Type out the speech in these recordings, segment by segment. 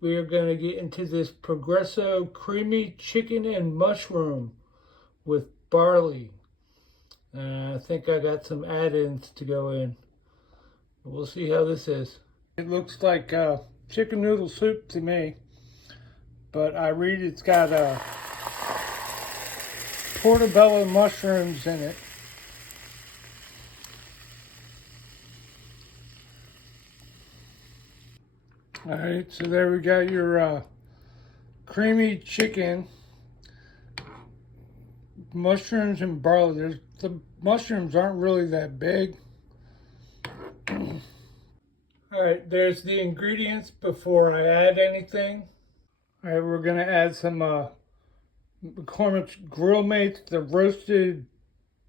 we are going to get into this Progresso creamy chicken and mushroom with barley. I think I got some add-ins to go in. We'll see how this is. It looks like chicken noodle soup to me, but I read it's got portobello mushrooms in it. All right, so there we got your creamy chicken, mushrooms and barley. The mushrooms aren't really that big. All right, there's the ingredients before I add anything. All right, we're gonna add some McCormick's Grill Mates, the roasted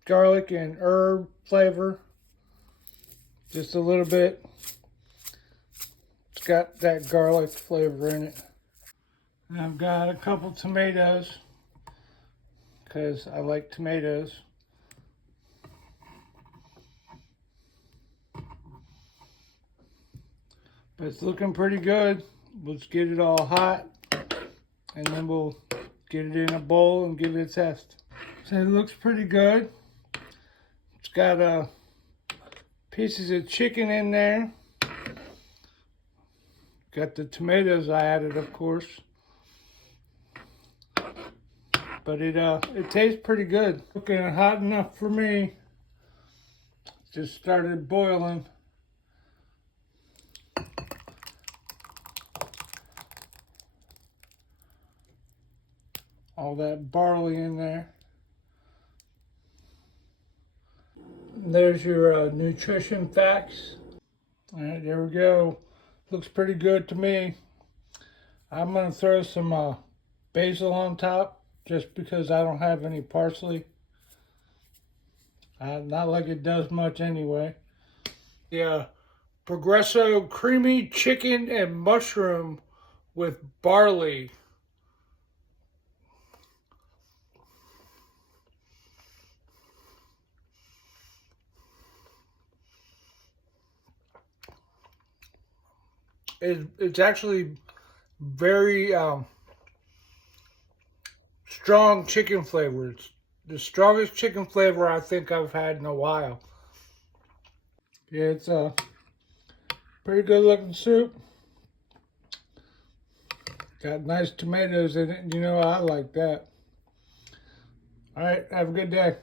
garlic and herb flavor. Just a little bit. It's got that garlic flavor in it. And I've got a couple tomatoes because I like tomatoes. But it's looking pretty good. Let's get it all hot and then we'll get it in a bowl and give it a test. So it looks pretty good. It's got pieces of chicken in there. Got the tomatoes I added, of course. But it tastes pretty good. Looking hot enough for me. Just started boiling. All that barley in there. There's your nutrition facts. All right, there we go. Looks pretty good to me. I'm gonna throw some basil on top just because I don't have any parsley. Not like it does much anyway. Yeah, Progresso creamy chicken and mushroom with barley. It's actually very strong chicken flavor. It's the strongest chicken flavor I think I've had in a while. Yeah, it's a pretty good looking soup. Got nice tomatoes in it. You know, I like that. All right, have a good day.